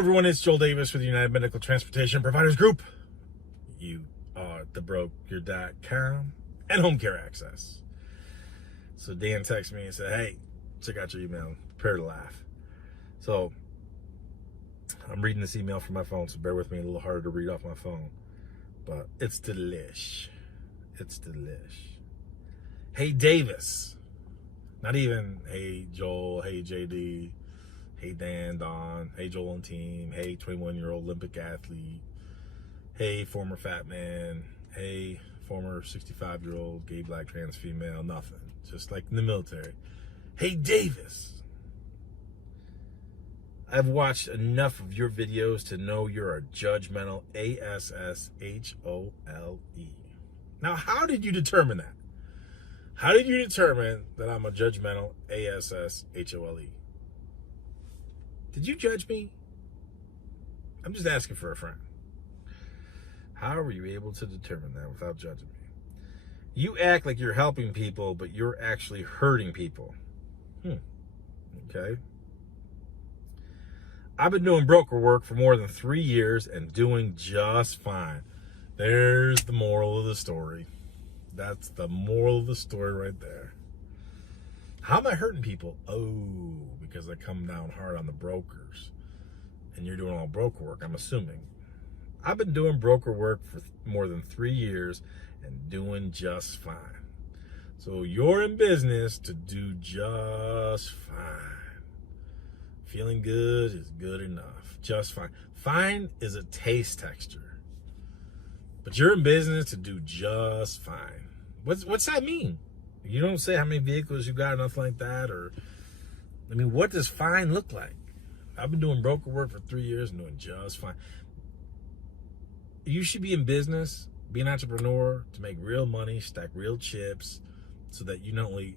everyone, it's Joel Davis with the United Medical Transportation Providers Group. You are thebrokeyour.com and Home Care Access. So Dan texted me and said, hey, check out your email. Prepare to laugh. So I'm reading this email from my phone, so bear with me, a little harder to read off my phone. But it's delish. It's delish. Hey, Davis. Not even, hey, Joel, hey, JD, hey, Dan, Don, hey, Joel and team, hey, 21-year-old Olympic athlete, hey, former fat man, hey, former 65-year-old gay, black, trans female, nothing. Just like in the military. Hey, Davis. I've watched enough of your videos to know you're a judgmental ASSHOLE. Now, how did you determine that? How did you determine that I'm a judgmental ASSHOLE? Did you judge me? I'm just asking for a friend. How were you able to determine that without judging me? You act like you're helping people, but you're actually hurting people. Okay. I've been doing broker work for more than 3 years and doing just fine. There's the moral of the story. That's the moral of the story right there. How am I hurting people? Oh, because I come down hard on the brokers. And you're doing all broker work, I'm assuming. I've been doing broker work for more than 3 years and doing just fine. So you're in business to do just fine. Feeling good is good enough. Just fine. Fine is a taste texture. But you're in business to do just fine. What's that mean? You don't say how many vehicles you got or nothing like that. Or, I mean, what does fine look like? I've been doing broker work for 3 years and doing just fine. You should be in business, be an entrepreneur to make real money, stack real chips, so that you not only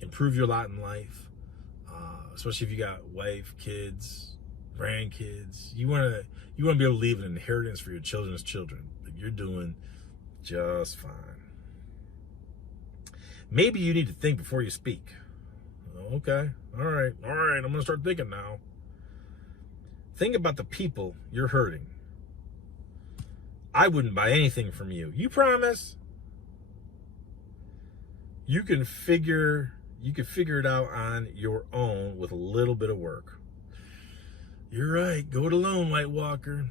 improve your lot in life, especially if you got wife, kids, grandkids. You want to be able to leave an inheritance for your children's children. But you're doing just fine. Maybe you need to think before you speak. Okay, all right. I'm gonna start thinking now. Think about the people you're hurting. I wouldn't buy anything from you. You promise? You can figure it out on your own with a little bit of work. You're right. Go it alone, White Walker.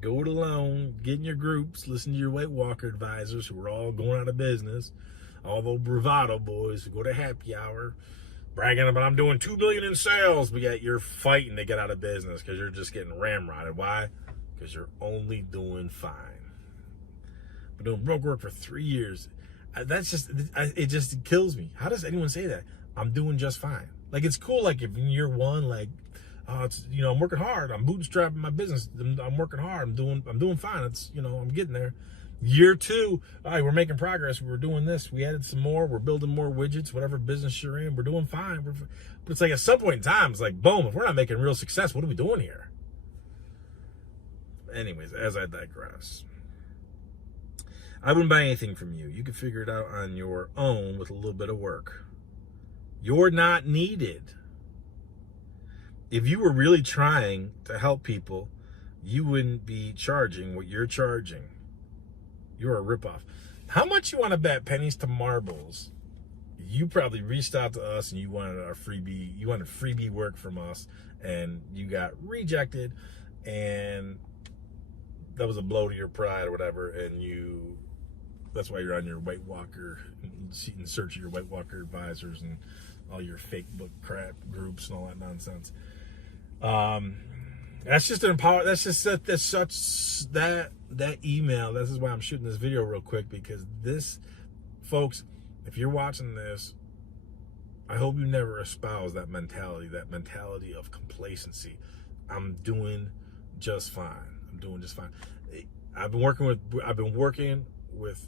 Go it alone. Get in your groups. Listen to your White Walker advisors who are all going out of business. All those bravado boys who go to happy hour bragging about, I'm doing $2 million in sales, but yet you're fighting to get out of business because you're just getting ramrodded. Why? Because you're only doing fine. Been doing broker work for 3 years. It just kills me. How does anyone say that? I'm doing just fine. Like, it's cool, like, if in year one, like, I'm working hard. I'm bootstrapping my business. I'm working hard. I'm doing fine. It's, I'm getting there. Year two, all right, we're making progress. We're doing this. We added some more. We're building more widgets, whatever business you're in. We're doing fine. But it's like at some point in time, it's like, boom, if we're not making real success, what are we doing here? Anyways, as I digress. I wouldn't buy anything from you. You can figure it out on your own with a little bit of work. You're not needed. If you were really trying to help people, you wouldn't be charging what you're charging. You're a ripoff. How much you want to bet pennies to marbles? You probably reached out to us and you wanted our freebie. You wanted freebie work from us, and you got rejected, and that was a blow to your pride or whatever, and that's why you're on your White Walker, in search of your White Walker advisors and all your fake book crap groups and all that nonsense. That's just that email. This is why I'm shooting this video real quick, because this, folks, if you're watching this, I hope you never espouse that mentality of complacency. I'm doing just fine. I've been working with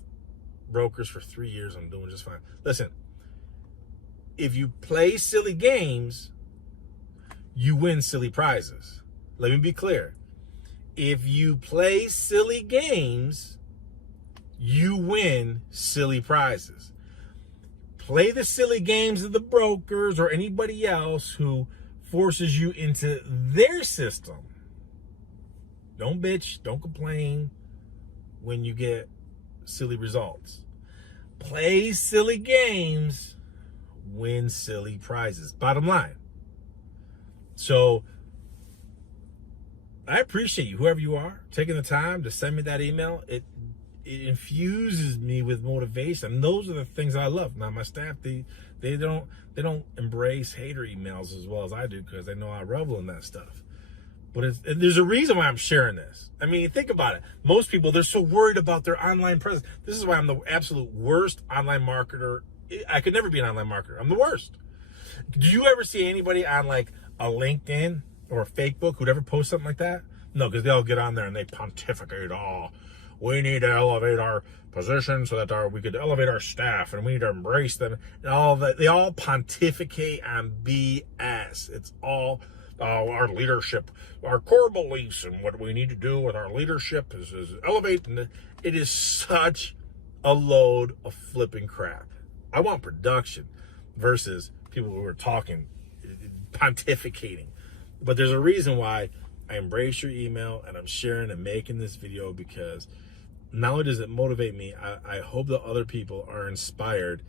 brokers for 3 years. I'm doing just fine. Listen, if you play silly games, you win silly prizes. Let me be clear. If you play silly games, you win silly prizes. Play the silly games of the brokers or anybody else who forces you into their system. Don't bitch, don't complain when you get silly results. Play silly games, win silly prizes. Bottom line. So I appreciate you, whoever you are, taking the time to send me that email. It infuses me with motivation. And those are the things I love. Now my staff, they don't embrace hater emails as well as I do, because they know I revel in that stuff. But there's a reason why I'm sharing this. I mean, think about it. Most people, they're so worried about their online presence. This is why I'm the absolute worst online marketer. I could never be an online marketer. I'm the worst. Do you ever see anybody on like a LinkedIn or a Facebook who'd ever post something like that? No, because they all get on there and they pontificate. Oh, we need to elevate our position so that we could elevate our staff, and we need to embrace them. And all that. They all pontificate on BS. It's all our leadership, our core beliefs, and what we need to do with our leadership is elevate. And it is such a load of flipping crap. I want production versus people who are talking, pontificating. But there's a reason why I embrace your email and I'm sharing and making this video, because not only does it motivate me, I hope that other people are inspired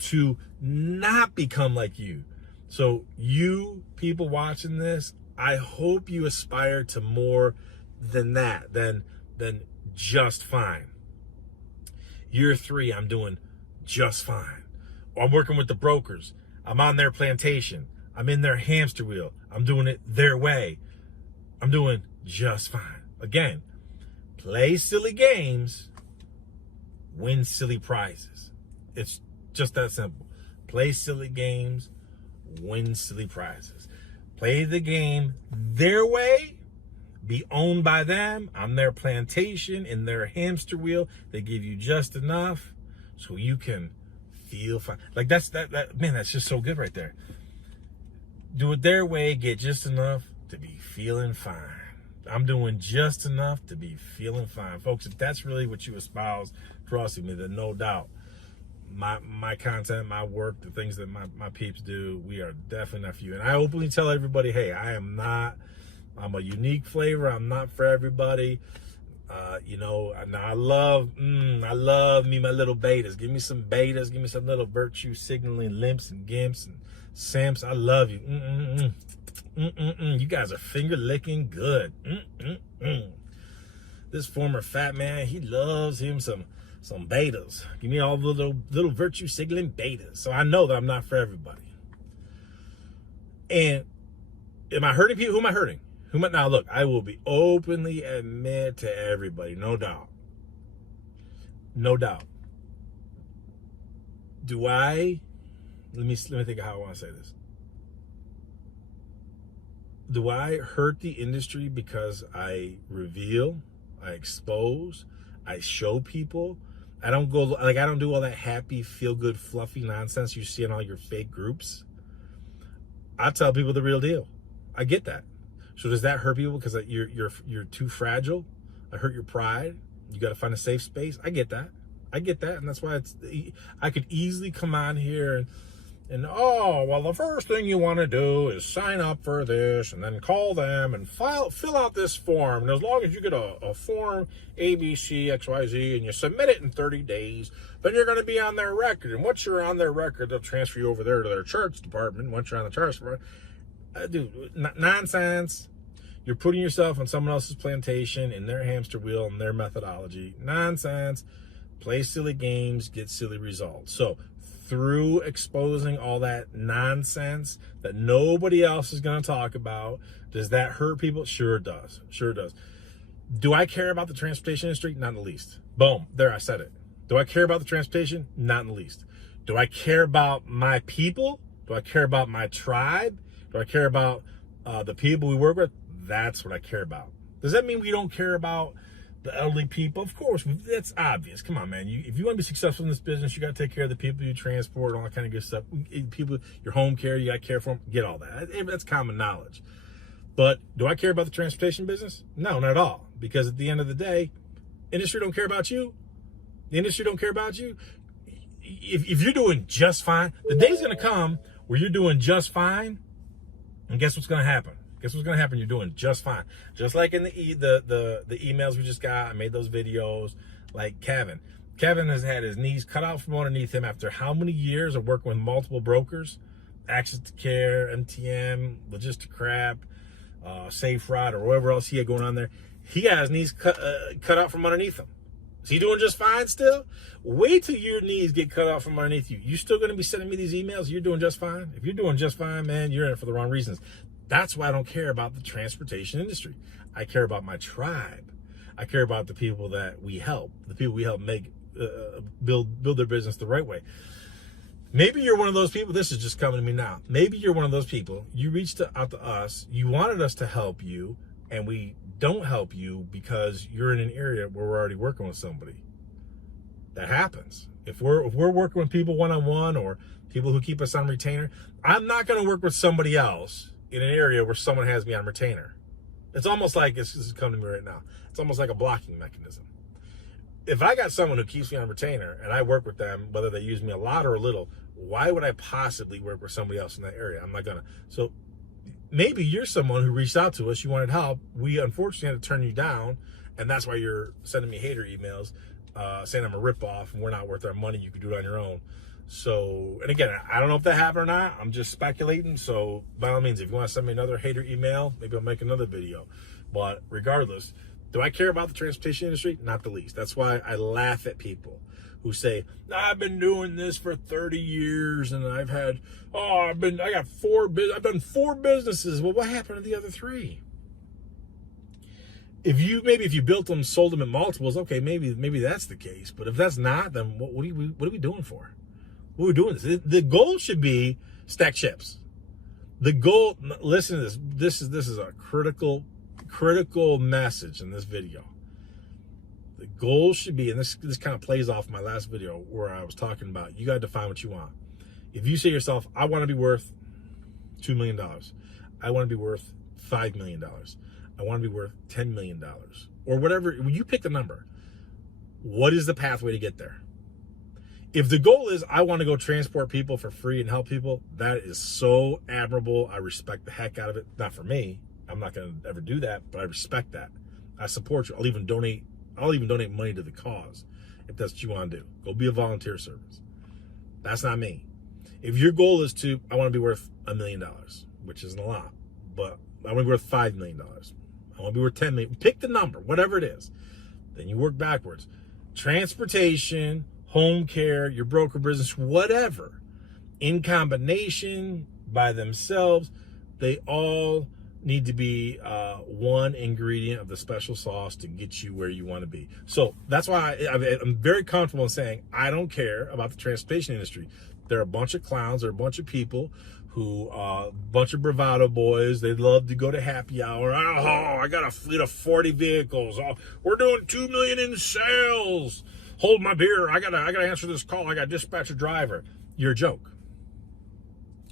to not become like you. So you people watching this, I hope you aspire to more than that, than just fine. Year 3, I'm doing just fine. I'm working with the brokers. I'm on their plantation. I'm in their hamster wheel. I'm doing it their way. I'm doing just fine. Again, play silly games, win silly prizes. It's just that simple. Play silly games, win silly prizes. Play the game their way, be owned by them, on their plantation, in their hamster wheel. They give you just enough so you can feel fine. Like that's just so good right there. Do it their way, get just enough to be feeling fine. I'm doing just enough to be feeling fine. Folks, if that's really what you espouse, trust me, then no doubt my content, my work, the things that my peeps do, we are definitely not for you. And I openly tell everybody, hey, I'm a unique flavor. I'm not for everybody. And I love me my little betas. Give me some betas. Give me some little virtue signaling limps and gimps and simps. I love you. You guys are finger licking good. This former fat man, he loves him some betas. Give me all the little virtue signaling betas. So I know that I'm not for everybody. And am I hurting people? Who am I hurting? Now look, I will be openly admit to everybody, no doubt. No doubt. Let me think of how I want to say this. Do I hurt the industry because I reveal, I expose, I show people? I don't do all that happy, feel-good, fluffy nonsense you see in all your fake groups. I tell people the real deal. I get that. So does that hurt people because you're too fragile? I hurt your pride. You got to find a safe space. I get that, and that's why I could easily come on here and the first thing you want to do is sign up for this, and then call them and fill out this form. And as long as you get a form ABC XYZ and you submit it in 30 days, then you're going to be on their record. And once you're on their record, they'll transfer you over there to their charts department. Once you're on the charts department. Dude, nonsense. You're putting yourself on someone else's plantation, in their hamster wheel, and their methodology. Nonsense. Play silly games, get silly results. So through exposing all that nonsense that nobody else is going to talk about, does that hurt people? Sure it does. Do I care about the transportation industry? Not in the least. Boom. There, I said it. Do I care about the transportation? Not in the least. Do I care about my people? Do I care about my tribe? Do I care about the people we work with? That's what I care about. Does that mean we don't care about the elderly people? Of course, that's obvious. Come on, man. If you want to be successful in this business, you got to take care of the people you transport and all that kind of good stuff. People, your home care, you got to care for them. Get all that. That's common knowledge. But do I care about the transportation business? No, not at all. Because at the end of the day, industry don't care about you. The industry don't care about you. If you're doing just fine, the day's going to come where you're doing just fine And guess what's going to happen? Guess what's going to happen? You're doing just fine. Just like in the emails we just got, I made those videos. Like Kevin. Kevin has had his knees cut out from underneath him after how many years of working with multiple brokers? Access to Care, MTM, Logistic Crap, Safe Ride, or whatever else he had going on there. He got his knees cut out from underneath him. Is he doing just fine still? Wait till your knees get cut out from underneath you. You still going to be sending me these emails? You're doing just fine? If you're doing just fine, man, you're in it for the wrong reasons. That's why I don't care about the transportation industry. I care about my tribe. I care about the people that we help, the people we help make build their business the right way. Maybe you're one of those people. This is just coming to me now. Maybe you're one of those people. You reached out to us. You wanted us to help you, and we don't help you because you're in an area where we're already working with somebody. That happens. If we're working with people one-on-one or people who keep us on retainer, I'm not going to work with somebody else in an area where someone has me on retainer. It's almost like, this is coming to me right now, it's almost like a blocking mechanism. If I got someone who keeps me on retainer and I work with them, whether they use me a lot or a little, why would I possibly work with somebody else in that area? I'm not going to. So maybe you're someone who reached out to us, you wanted help. We unfortunately had to turn you down, and that's why you're sending me hater emails saying I'm a ripoff and we're not worth our money. You could do it on your own. So, and again, I don't know if that happened or not. I'm just speculating. So by all means, if you want to send me another hater email, maybe I'll make another video. But regardless, do I care about the transportation industry? Not the least. That's why I laugh at people who say, I've been doing this for 30 years and I've done 4 businesses. Well, what happened to the other 3? If you built them, sold them in multiples, okay, maybe that's the case. But if that's not, then what are we doing for? What are we doing this? The goal should be stack chips. The goal, listen to this. This is a critical message in this video. The goal should be, and this kind of plays off my last video where I was talking about, you got to define what you want. If you say to yourself, I want to be worth $2 million. I want to be worth $5 million. I want to be worth $10 million. Or whatever, you pick the number. What is the pathway to get there? If the goal is, I want to go transport people for free and help people, that is so admirable. I respect the heck out of it. Not for me. I'm not going to ever do that, but I respect that. I support you. I'll even donate money to the cause if that's what you want to do. Go be a volunteer service. That's not me. If your goal is I want to be worth $1 million, which isn't a lot, but I want to be worth $5 million. I want to be worth $10 million. Pick the number, whatever it is. Then you work backwards. Transportation, home care, your broker business, whatever, in combination, by themselves, they all need to be one ingredient of the special sauce to get you where you want to be. So that's why I'm very comfortable in saying I don't care about the transportation industry. There are a bunch of clowns, there are a bunch of people who, a bunch of bravado boys, they love to go to happy hour. Oh, I got a fleet of 40 vehicles. Oh, we're doing $2 million in sales. Hold my beer. I gotta answer this call. I gotta dispatch a driver. You're a joke.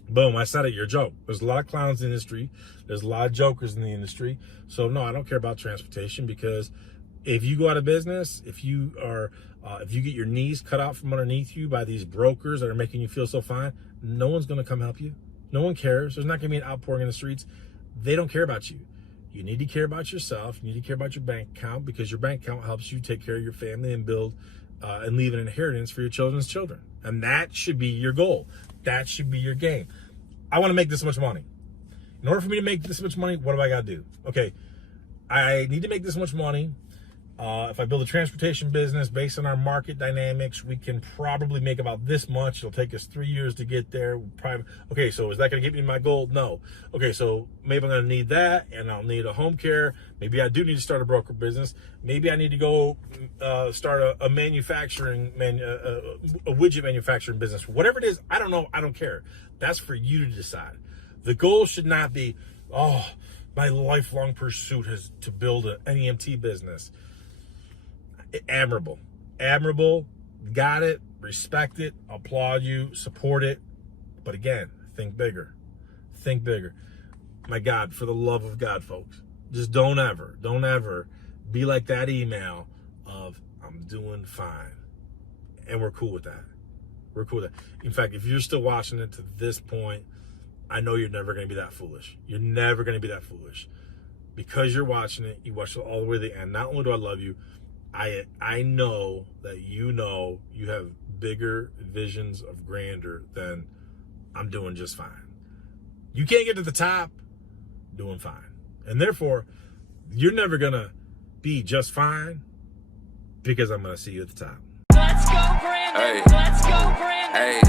Boom, I said it, you're a joke. There's a lot of clowns in the industry. There's a lot of jokers in the industry. So no, I don't care about transportation, because if you go out of business, if you get your knees cut out from underneath you by these brokers that are making you feel so fine, no one's gonna come help you. No one cares. There's not gonna be an outpouring in the streets. They don't care about you. You need to care about yourself. You need to care about your bank account, because your bank account helps you take care of your family and build and leave an inheritance for your children's children. And that should be your goal. That should be your game. I want to make this much money. In order for me to make this much money, what do I got to do? Okay, I need to make this much money. If I build a transportation business based on our market dynamics, we can probably make about this much. It'll take us 3 years to get there. Okay, so is that going to get me my goal? No. Okay, so maybe I'm going to need that, and I'll need a home care. Maybe I do need to start a broker business. Maybe I need to go start a widget manufacturing business. Whatever it is, I don't know. I don't care. That's for you to decide. The goal should not be, my lifelong pursuit is to build an NEMT business. Admirable, got it, respect it, applaud you, support it. But again, think bigger. My God, for the love of God, folks, just don't ever be like that email of, I'm doing fine. And we're cool with that. In fact, if you're still watching it to this point, I know you're never going to be that foolish. You're never going to be that foolish. Because you're watching it, you watch it all the way to the end. Not only do I love you, I know that you have bigger visions of grandeur than I'm doing just fine. You can't get to the top, doing fine. And therefore, you're never going to be just fine because I'm going to see you at the top. Let's go, Brandon. Hey. Let's go, Brandon. Hey.